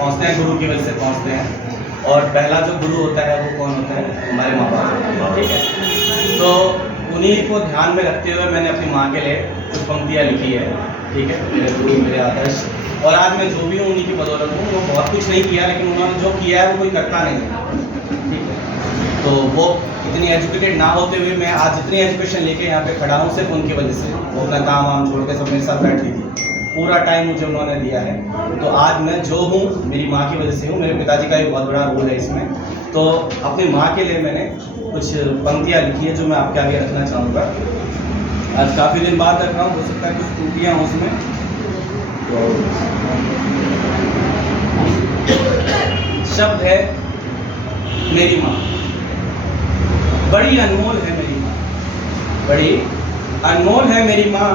पहुँचते हैं, गुरु की वजह से पहुँचते हैं। और पहला जो गुरु होता है वो कौन होता है? हमारे माँ बाप, ठीक है। तो उन्हीं को ध्यान में रखते हुए मैंने अपनी माँ के लिए कुछ पंक्तियाँ लिखी है, ठीक है। मेरे गुरु, मेरे आदर्श, और आज मैं जो भी हूँ उन्हीं की बदौलत हूँ। वो बहुत कुछ नहीं किया, लेकिन उन्होंने जो किया है वो कोई करता नहीं है, ठीक है। तो वो इतनी एजुकेटेड ना होते हुए मैं आज जितनी एजुकेशन लेके यहाँ पे खड़ा हूँ सिर्फ उनकी वजह से। वो अपना काम वाम छोड़ के सब मेरे साथ बैठी थी, पूरा टाइम मुझे उन्होंने दिया है। तो आज मैं जो हूँ मेरी माँ की वजह से हूँ। मेरे पिताजी का भी बहुत बड़ा रोल है इसमें। तो अपनी माँ के लिए मैंने कुछ पंक्तियाँ लिखी है जो मैं आपके आगे रखना चाहूँगा। आज काफ़ी दिन बाद रख रहा हूँ, हो सकता है कुछ त्रुटियाँ हों उसमें। तो शब्द है मेरी माँ। बड़ी अनमोल है मेरी माँ, बड़ी अनमोल है मेरी माँ।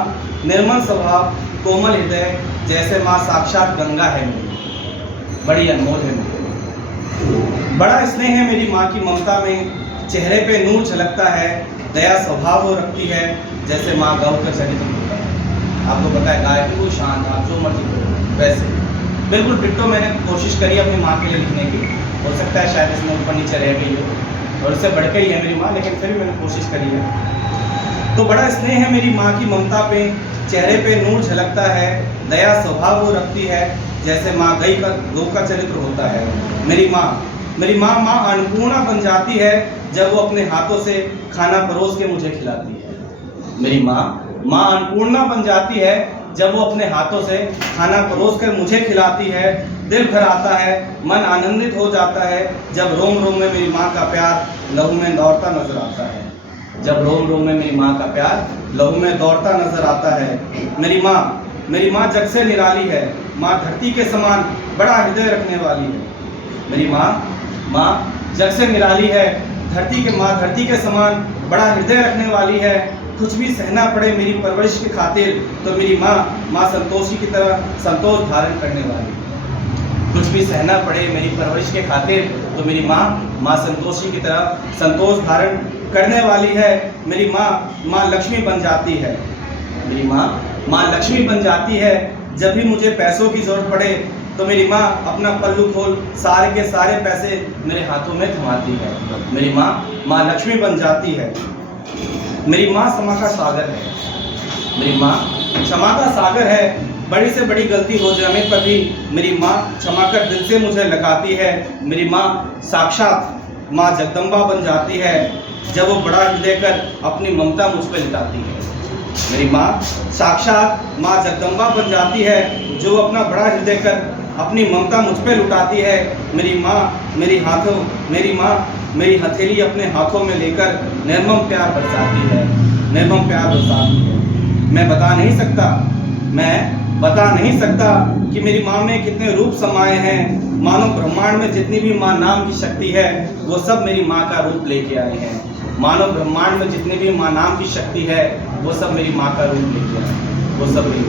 निर्मल स्वभाव, कोमल हृदय, जैसे माँ साक्षात गंगा है मेरी। बड़ी अनमोल है मेरी। बड़ा स्नेह है मेरी माँ की ममता में, चेहरे पे नूर झलकता है। दया स्वभाव वो रखती है, जैसे माँ गौ का चरित्र होता है। आपको पता है गाय बिल्कुल शांत, आप जो मर्जी करो वैसे बिल्कुल डिट्टो मैंने कोशिश करी अपनी माँ के लिए लिखने की। हो सकता है शायद इसमें ऊपर नीचे रह गई हो, और इससे बढ़कर ही है मेरी माँ, लेकिन फिर भी मैंने कोशिश करी है। तो बड़ा स्नेह है मेरी माँ की ममता पे, चेहरे पे नूर झलकता है। दया स्वभाव वो रखती है, जैसे माँ गौ का चरित्र होता है। मेरी माँ माँ अन्नपूर्णा बन जाती है, जब वो अपने हाथों से खाना परोस के मुझे खिलाती है। मेरी माँ अन्नपूर्णा बन जाती है, जब वो अपने हाथों से खाना परोस कर मुझे खिलाती है। दिल भर आता है, मन आनंदित हो जाता है, जब रोम रोम में मेरी माँ का प्यार लहू में दौड़ता नजर आता है। जब रोम रोम में मेरी माँ का प्यार लहू में दौड़ता नजर आता है। मेरी माँ जग से निराली है, माँ धरती के समान बड़ा हृदय रखने वाली है। मेरी माँ जग से निराली है, धरती के समान बड़ा हृदय रखने वाली है। कुछ भी सहना पड़े मेरी परवरिश की खातिर, तो मेरी माँ संतोषी की तरह संतोष धारण करने वाली है। कुछ भी सहना पड़े मेरी परवरिश के खातिर, तो मेरी माँ संतोषी की तरह संतोष धारण करने वाली है। मेरी माँ लक्ष्मी बन जाती है। मेरी माँ लक्ष्मी बन जाती है, जब भी मुझे पैसों की जरूरत पड़े, तो मेरी माँ अपना पल्लू खोल सारे के सारे पैसे मेरे हाथों में थमाती है। मेरी माँ लक्ष्मी बन जाती है। मेरी माँ क्षमा का सागर है। मेरी माँ क्षमा का सागर है। बड़ी से बड़ी गलती हो जाने पर भी मेरी माँ क्षमा कर दिल से मुझे लगाती है। मेरी माँ साक्षात माँ जगदम्बा बन जाती है, जब वो बड़ा हृदय कर अपनी ममता मुझ पर लुटाती है। मेरी माँ साक्षात माँ जगदम्बा बन जाती है, जो अपना बड़ा हृदय कर अपनी ममता मुझ पर लुटाती है। मेरी माँ मेरी हथेली अपने हाथों में लेकर निर्मम प्यार बरसाती है। मैं बता नहीं सकता कि मेरी माँ में कितने रूप समाये हैं। मानो ब्रह्मांड में जितनी भी माँ नाम की शक्ति है, वो सब मेरी माँ का रूप लेके आए हैं। मानो ब्रह्मांड में जितनी भी माँ नाम की शक्ति है, वो सब मेरी माँ का रूप लेके आए हैं। वो सब मेरी